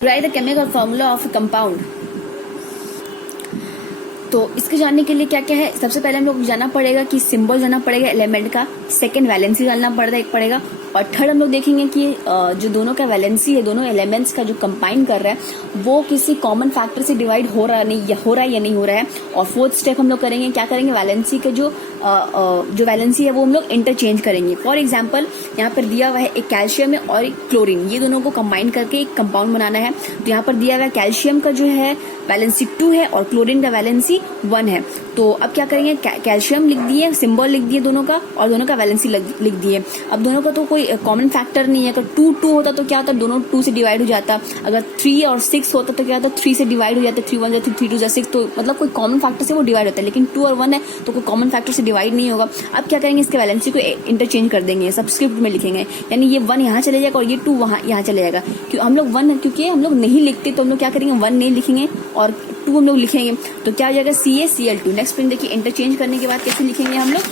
Write the chemical formula of a compound। तो इसके जानने के लिए क्या क्या है, सबसे पहले हम लोग जानना पड़ेगा कि सिंबल जानना पड़ेगा एलिमेंट का, सेकंड वैलेंसी जानना पड़ेगा और थर्ड हम लोग देखेंगे कि जो दोनों का वैलेंसी है, दोनों एलिमेंट्स का जो कंबाइन कर रहा है वो किसी कॉमन फैक्टर से डिवाइड हो रहा है या नहीं हो रहा है। और फोर्थ स्टेप हम लोग करेंगे, क्या करेंगे, वैलेंसी के जो वैलेंसी है वो हम लोग इंटरचेंज करेंगे। फॉर एग्जाम्पल यहाँ पर दिया हुआ है एक कैल्शियम है और एक क्लोरीन, ये दोनों को कंबाइन करके एक कंपाउंड बनाना है। तो यहाँ पर दिया हुआ है कैल्शियम का जो है वैलेंसी 2 है और क्लोरीन का वैलेंसी 1 है। तो अब क्या करेंगे, कैल्शियम लिख दिए, सिंबल लिख दिए दोनों का और दोनों का वैलेंसी लिख दिए। अब दोनों का तो कोई कॉमन फैक्टर नहीं है, अगर 2 होता तो क्या होता, दोनों 2 से डिवाइड हो जाता। अगर 3 और 6 होता तो क्या होता, 3 से डिवाइड हो जाता, 3 1 जा 3 2 जा 6, तो मतलब कोई कॉमन फैक्टर से वो डिवाइड होता है। लेकिन 2 और 1 है तो कोई कॉमन फैक्टर से डिवाइड नहीं होगा। अब क्या करेंगे, इसके वैलेंसी को इंटरचेंज कर देंगे, सबस्क्रिप्ट में लिखेंगे, यानी ये 1 यहाँ चले जाएगा और ये 2 यहाँ चले जाएगा। क्योंकि हम लोग नहीं लिखते तो हम लोग क्या करेंगे, 1 नहीं लिखेंगे और 2 हम लोग लिखेंगे। तो क्या हो जाएगा, CaCl2। नेक्स्ट पॉइंट देखिए, इंटरचेंज करने के बाद कैसे लिखेंगे हम लोग,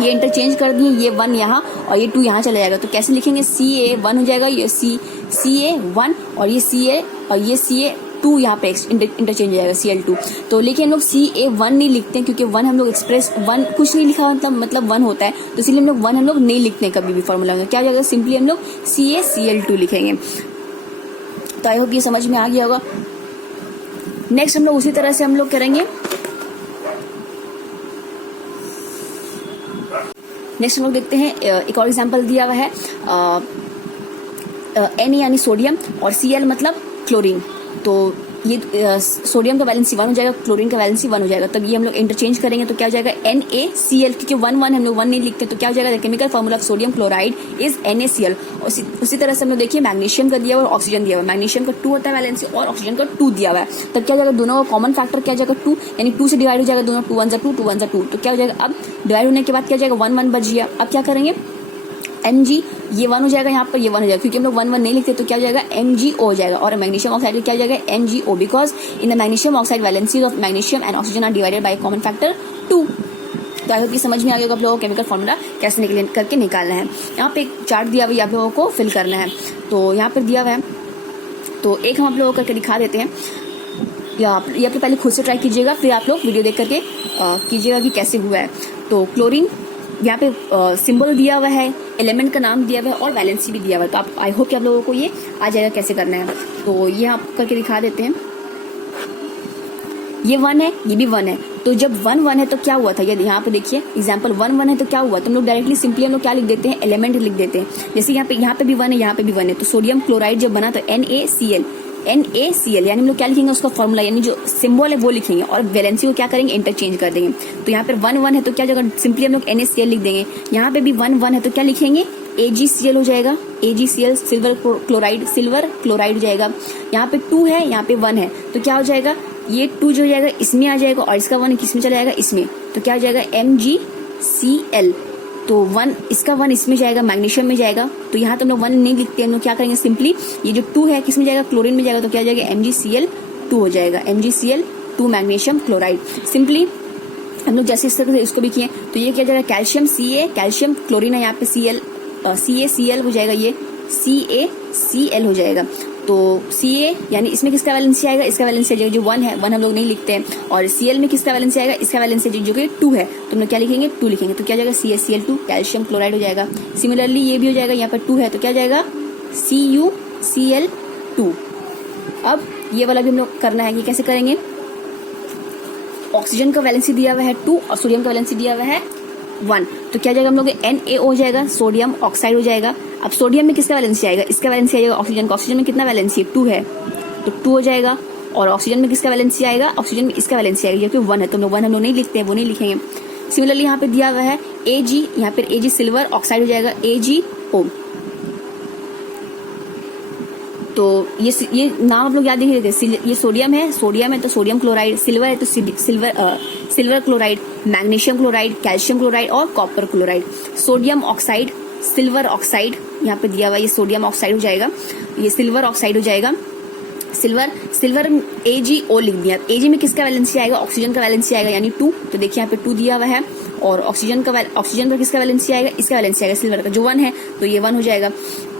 ये इंटरचेंज कर दिए, ये 1 यहाँ और ये 2 यहाँ चला जाएगा। तो कैसे लिखेंगे, Ca1 हो जाएगा, ये Ca1 और ये Ca2 यहाँ पे इंटरचेंज हो जाएगा Cl2। तो लेकिन हम लोग Ca1 नहीं लिखते हैं क्योंकि 1 हम लोग एक्सप्रेस 1 कुछ नहीं लिखा, मतलब 1 होता है, तो इसलिए हम लोग 1 हम लोग नहीं लिखते हैं कभी भी फॉर्मूला में। क्या हो जाएगा, सिंपली हम लोग CaCl2 लिखेंगे। तो आई होप ये समझ में आ गया होगा। नेक्स्ट हम लोग उसी तरह से हम लोग करेंगे। नेक्स्ट हम लोग देखते हैं, एक और एग्जांपल दिया हुआ है, Na यानी सोडियम और Cl मतलब क्लोरीन। तो ये सोडियम का वैलेंसी 1 हो जाएगा, क्लोरीन का वैलेंसी 1 हो जाएगा। तब ये हम लोग इंटरचेंज करेंगे तो क्या हो जाएगा, NaCl, क्योंकि 1 1 हम लोग 1 नहीं लिखते तो क्या हो जाएगा, chemical formula of sodium chloride is NaCl। उसी तरह से हम लोग देखिए, मैग्नीशियम का दिया हुआ और ऑक्सीजन दिया हुआ है, मैग्नीशियम का 2 होता है वैलेंसी और ऑक्सीजन का 2 दिया हुआ है। तब क्या हो जाएगा, दोनों का कॉमन फैक्टर क्या हो जाएगा, 2, यानी 2 से डिवाइड हो जाएगा दोनों, 2 1 जा 2, 2 1 जा 2। तो क्या हो जाएगा, अब डिवाइड होने के बाद क्या हो जाएगा, 1 1 बच गया। अब क्या करेंगे, Mg, ये 1 हो जाएगा, यहाँ पर ये 1 हो जाएगा, क्योंकि हम लोग 1 1 नहीं लिखते तो क्या हो जाएगा, MgO हो जाएगा। और मैग्नीशियम ऑक्साइड का क्या हो जाएगा, MgO, because in the magnesium oxide valencies of magnesium and oxygen are divided by common factor 2। तो आई होप ये समझ में आ गया आप लोगों को केमिकल फॉर्मूला कैसे करके निकालना है। यहाँ पे एक चार्ट दिया हुआ है, आप लोगों को फिल करना है। तो यहाँ पर दिया हुआ है, तो एक हम आप लोगों को करके दिखा देते हैं, या आप पहले खुद से ट्राई कीजिएगा, फिर आप लोग वीडियो देख करके कीजिएगा कि कैसे हुआ है। तो क्लोरीन यहाँ पे सिंबल दिया हुआ है, एलिमेंट का नाम दिया हुआ है और वैलेंसी भी दिया हुआ है। तो आप आई होप कि आप लोगों को ये आ जाएगा कैसे करना है। तो ये आप करके दिखा देते हैं, ये 1 है, ये भी 1 है। तो जब 1 1 है तो क्या हुआ था, यदि यहाँ पे देखिए एग्जाम्पल 1 1 है तो क्या हुआ, तो हम लोग डायरेक्टली सिंपली हम लोग क्या लिख देते हैं, एलिमेंट लिख देते हैं। जैसे यहाँ पे भी 1 है, यहाँ पे भी 1 है, तो सोडियम क्लोराइड जब बना तो NaCl, यानी हम लोग क्या लिखेंगे, उसका फॉर्मूला यानी जो सिंबल है वो लिखेंगे और वैलेंसी को क्या करेंगे, इंटरचेंज कर देंगे। तो यहाँ पे 1 1 है तो क्या जगह सिंपली हम लोग NaCl लिख देंगे। यहाँ पे भी 1 1 है तो क्या लिखेंगे, AgCl हो जाएगा, AgCl सिल्वर क्लोराइड हो जाएगा। यहाँ पे 2 है, यहाँ पे 1 है, तो क्या हो जाएगा, ये 2 जो हो जाएगा इसमें आ जाएगा और इसका 1 किसमें चला जाएगा, इसमें। तो क्या हो जाएगा, MgCl। तो 1 इसका 1 इसमें जाएगा, मैग्नीशियम में जाएगा। तो यहाँ तो हम लोग 1 नहीं लिखते, हम लोग क्या करेंगे, सिंपली ये जो 2 है किसमें जाएगा, क्लोरीन में जाएगा। तो क्या हो जाएगा, MgCl2 हो जाएगा, MgCl2 मैग्नीशियम क्लोराइड। सिंपली हम लोग जैसे इस तरह से इसको भी किए तो ये क्या जाएगा, कैल्शियम Ca, कैल्शियम क्लोरीन है, यहाँ पे CaCl हो जाएगा, ये CaCl हो जाएगा। तो Ca यानी इसमें किसका वैलेंसी आएगा, इसका वैलेंसी आ जाएगा, जो 1 है, 1 हम लोग नहीं लिखते हैं। और Cl में किसका वैलेंसी आएगा, इसका वैलेंसी जो कि 2 है, तो हम लोग क्या लिखेंगे, 2 लिखेंगे। तो क्या जाएगा, CaCl2 कैल्शियम क्लोराइड हो जाएगा। सिमिलरली ये भी हो जाएगा, यहाँ पर 2 है तो क्या जाएगा, CuCl2। अब ये वाला भी हम लोग करना है, ये कैसे करेंगे, ऑक्सीजन का वैलेंसी दिया हुआ है 2 और सोडियम का वैलेंसी दिया हुआ है 1, तो क्या जाएगा हम लोग, NaO हो जाएगा, सोडियम ऑक्साइड हो जाएगा। अब सोडियम में किसका वैलेंसी आएगा, इसका वैलेंसी आएगा ऑक्सीजन का, ऑक्सीजन में कितना वैलेंसी है, 2 है, तो 2 हो जाएगा। और ऑक्सीजन में किसका वैलेंसी आएगा, ऑक्सीजन में इसका वैलेंसी आएगा, क्योंकि 1 है तो 1 हम लोग नहीं लिखते हैं, वो नहीं लिखेंगे। सिमिलरली यहाँ पे दिया हुआ है Ag, यहाँ पे Ag सिल्वर ऑक्साइड हो जाएगा, AgO। तो ये नाम आप लोग याद रखिए, ये सोडियम है तो सोडियम क्लोराइड, सिल्वर है तो silver chloride, magnesium chloride, calcium chloride और copper chloride. Sodium oxide, silver oxide यहाँ पे दिया हुआ, ये सोडियम ऑक्साइड हो जाएगा, ये सिल्वर ऑक्साइड हो जाएगा। सिल्वर AgO लिख दिया। Ag में किसका वैलेंसी आएगा, ऑक्सीजन का वैलेंसी आएगा, यानी 2। तो देखिए यहाँ पे 2 दिया हुआ है और ऑक्सीजन का किसका वैलेंसी आएगा, इसका वैलेंसी आएगा सिल्वर का, जो 1 है तो ये 1 हो जाएगा।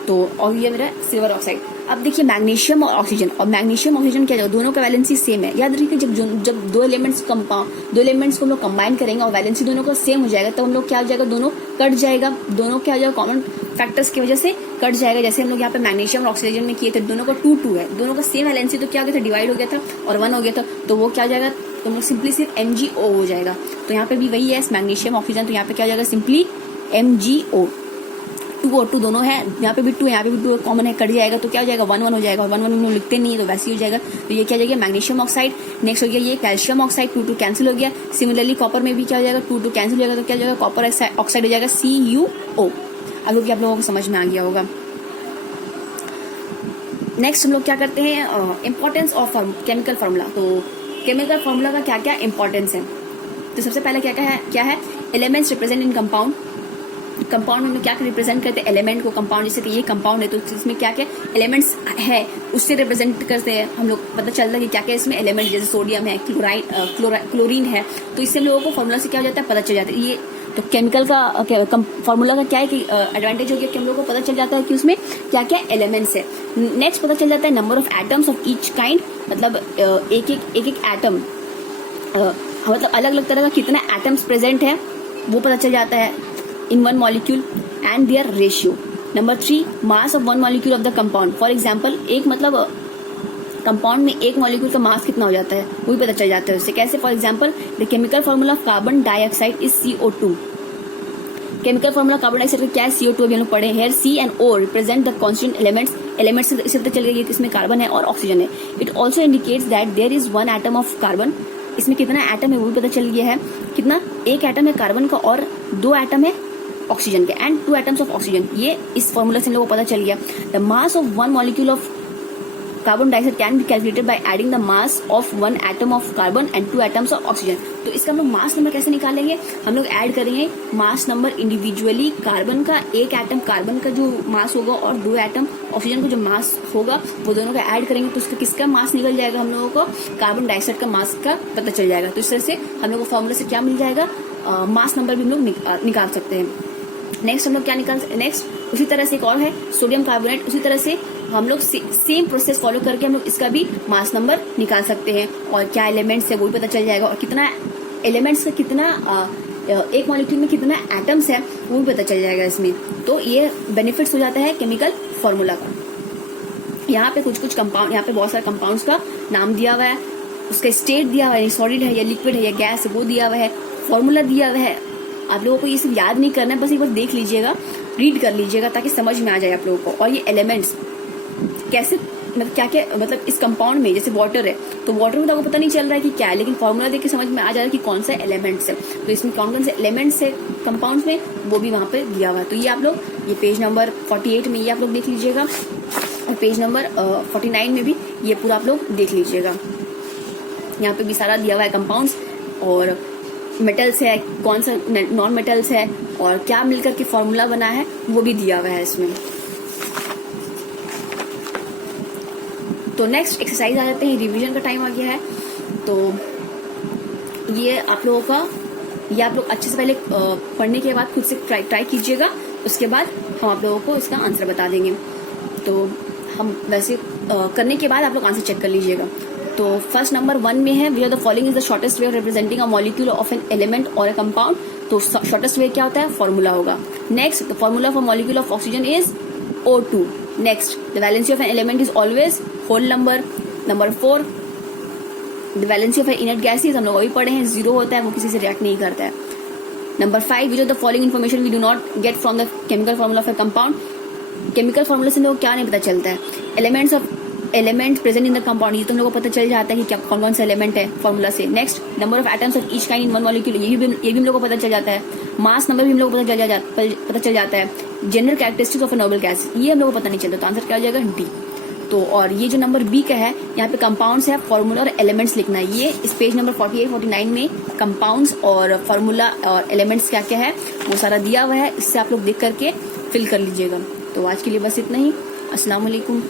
तो और ये मेरा सिल्वर ऑक्साइड। अब देखिए मैग्नीशियम और ऑक्सीजन, और मैग्नीशियम ऑक्सीजन क्या है, दोनों का वैलेंसी सेम है। याद रखिए जब दो एलिमेंट्स को हम लोग कंबाइन करेंगे और वैलेंसी दोनों का सेम हो जाएगा, तो हम लोग क्या हो जाएगा, दोनों कट जाएगा, दोनों क्या हो जाएगा, कॉमन फैक्टर्स की वजह से कट जाएगा। जैसे हम लोग यहाँ पे मैग्नीशियम और ऑक्सीजन में किए थे, दोनों का 2-2 है, दोनों का सेम वैलेंसी, तो क्या हो गया था, डिवाइड हो गया था और 1 हो गया था, तो वो क्या हो जाएगा, तो हम लोग सिंपली सिर्फ MgO हो जाएगा। तो यहाँ पे भी वही है मैग्नीशियम ऑक्सीजन, तो यहाँ पे क्या हो जाएगा, सिंपली MgO। 2 और 2 दोनों है, यहाँ पे भी 2 है, यहाँ पे भी 2 कॉमन है, कट जाएगा, तो क्या हो जाएगा, 1-1 हो जाएगा, और 1-1 हम लोग लिखते नहीं है तो वैसे ही हो जाएगा। तो ये क्या हो जाएगा, मैग्नीशियम ऑक्साइड। नेक्स्ट हो गया ये कैल्शियम ऑक्साइड, 2-2 कैंसिल हो गया। सिमिलरली कॉपर में भी क्या हो जाएगा, 2-2 कैंसिल हो जाएगा, तो क्या हो जाएगा, कॉपर ऑक्साइड हो जाएगा CuO। अगर आप लोगों को समझ में आ गया होगा। नेक्स्ट हम लोग क्या करते हैं, इंपॉर्टेंस ऑफ केमिकल फार्मूला। तो केमिकल फार्मूला का क्या क्या इंपॉर्टेंस है, तो सबसे पहले क्या है, elements represent in compound. Compound में हम क्या रिप्रेजेंट करते हैं, एलिमेंट को। कंपाउंड जैसे कि ये कंपाउंड है, तो इसमें क्या क्या एलिमेंट्स है उससे रिप्रेजेंट करते हैं हम लोग, पता चलता है कि क्या क्या इसमें एलिमेंट, जैसे सोडियम है, क्लोरीन है, तो इससे हम लोगों को फार्मूला से क्या हो जाता है, पता चल जाता है। ये तो केमिकल का फार्मूला का क्या है कि एडवांटेज हो गया कि हम लोगों को पता चल जाता है कि उसमें क्या क्या एलिमेंट्स है। नेक्स्ट पता चल जाता है number of atoms of each kind, मतलब एक एक एटम, मतलब अलग अलग तरह का कितना एटम्स प्रेजेंट है वो पता चल जाता है in one molecule and their ratio. Number 3, mass of one molecule of the compound. For example, एक मतलब कंपाउंड में एक मॉलिक्यूल का मास कितना हो जाता है वो भी पता चल जाता है उससे। कैसे, for example the chemical formula of carbon dioxide is CO2। Chemical formula carbon dioxide का क्या है, CO2 अभी हम लोग पढ़े हैं। C and O represent the constituent elements से इससे पता चल गया कि इसमें कार्बन है और ऑक्सीजन है। It also indicates that there is 1 atom of carbon. इसमें कितना एटम है वो भी पता चल गया है, कितना, एक एटम है कार्बन का और 2 एटम है ऑक्सीजन के, एंड 2 एटम्स ऑफ ऑक्सीजन। ये इस फॉर्मूला से हम लोगों को पता चल गया। The mass of 1 molecule of carbon dioxide can be calculated by adding the mass of 1 atom of carbon and 2 atoms of oxygen. तो इसका हम लोग मास नंबर कैसे निकालेंगे, हम लोग ऐड करेंगे मास नंबर इंडिविजुअली। कार्बन का एक एटम कार्बन का जो मास होगा और 2 एटम ऑक्सीजन का जो मास होगा वो दोनों का ऐड करेंगे, तो उसका किसका मास निकल जाएगा, हम लोगों को कार्बन डाइऑक्साइड का मास का पता चल जाएगा। तो इस तरह से हम लोग को फॉर्मूला से क्या मिल जाएगा, मास नंबर भी हम लोग निकाल सकते हैं। नेक्स्ट हम लोग क्या नेक्स्ट उसी तरह से एक और है सोडियम कार्बोनेट। उसी तरह से हम लोग सेम प्रोसेस फॉलो करके हम लोग इसका भी मास नंबर निकाल सकते हैं, और क्या एलिमेंट्स है वो भी पता चल जाएगा, और कितना एलिमेंट्स का कितना एक मॉलिक्यूल में कितना एटम्स है वो भी पता चल जाएगा इसमें। तो ये बेनिफिट्स हो जाता है केमिकल फॉर्मूला का। यहाँ पे कुछ कंपाउंड, यहाँ पे बहुत सारे कंपाउंड्स का नाम दिया हुआ है, उसका स्टेट दिया हुआ है, सॉलिड है या लिक्विड है या गैस है वो दिया हुआ है, फॉर्मूला दिया हुआ है। आप लोगों को ये सब याद नहीं करना है, बस एक बार देख लीजिएगा, रीड कर लीजिएगा ताकि समझ में आ जाए आप लोगों को। और ये एलिमेंट्स कैसे, मतलब क्या क्या, मतलब इस कंपाउंड में जैसे वाटर है तो वाटर में तो आपको पता नहीं चल रहा है कि क्या है, लेकिन फॉर्मूला देख के समझ में आ जा रहा है कि कौन सा एलिमेंट्स है। तो इसमें कौन कौन से एलिमेंट्स है कंपाउंड्स में वो भी वहाँ पे दिया हुआ है। तो ये आप लोग ये पेज नंबर 48 में ये आप लोग देख लीजिएगा, और पेज नंबर 49 में भी ये पूरा आप लोग देख लीजिएगा। यहाँ पे भी सारा दिया हुआ है कंपाउंड्स, और मेटल्स है, कौन सा नॉन मेटल्स है, और क्या मिलकर के फॉर्मूला बना है वो भी दिया हुआ है इसमें। तो नेक्स्ट एक्सरसाइज आ जाते हैं, रिवीजन का टाइम आ गया है। तो ये आप लोगों का, ये आप लोग अच्छे से पहले पढ़ने के बाद खुद से ट्राई कीजिएगा, उसके बाद हम आप लोगों को इसका आंसर बता देंगे। तो हम वैसे करने के बाद आप लोग आंसर चेक कर लीजिएगा। तो फर्स्ट नंबर 1 में है, which are the following is the shortest way of representing a molecule of an element और अ कंपाउंड। तो शॉर्टेस्ट वे क्या होता है, फॉर्मूला होगा। Next the formula of a molecule of oxygen is O2। Next the valency of an element is always whole number. Number 4 the valency of an inert gas is, हम लोग अभी पढ़े हैं, 0 होता है, वो किसी से रिएक्ट नहीं करता है। Number 5 which are the following information we do not get from the chemical formula of a compound. Chemical formula से हम लोग क्या नहीं पता चलता है, elements present in the compound, ये तो हम लोग को पता चल जाता है कि क्या कौन कौन से एलिमेंट है फॉर्मूला से। Next number of atoms of each kind in one molecule, ये भी हम लोग को पता चल जाता है। मास नंबर भी हम लोग को पता चल जाता है। General characteristics of a noble gas, ये हम लोग को पता नहीं चलता, तो आंसर क्या हो जाएगा, डी। तो और ये जो नंबर बी का है, यहाँ पे कंपाउंड्स है, फॉर्मूला और एलिमेंट्स लिखना है। ये इस पेज नंबर 48-49 में कंपाउंड्स और फॉर्मूला और एलिमेंट्स क्या क्या है वो सारा दिया हुआ है, इससे आप लोग देख करके फिल कर लीजिएगा। तो आज के लिए बस इतना ही। अस्सलाम वालेकुम।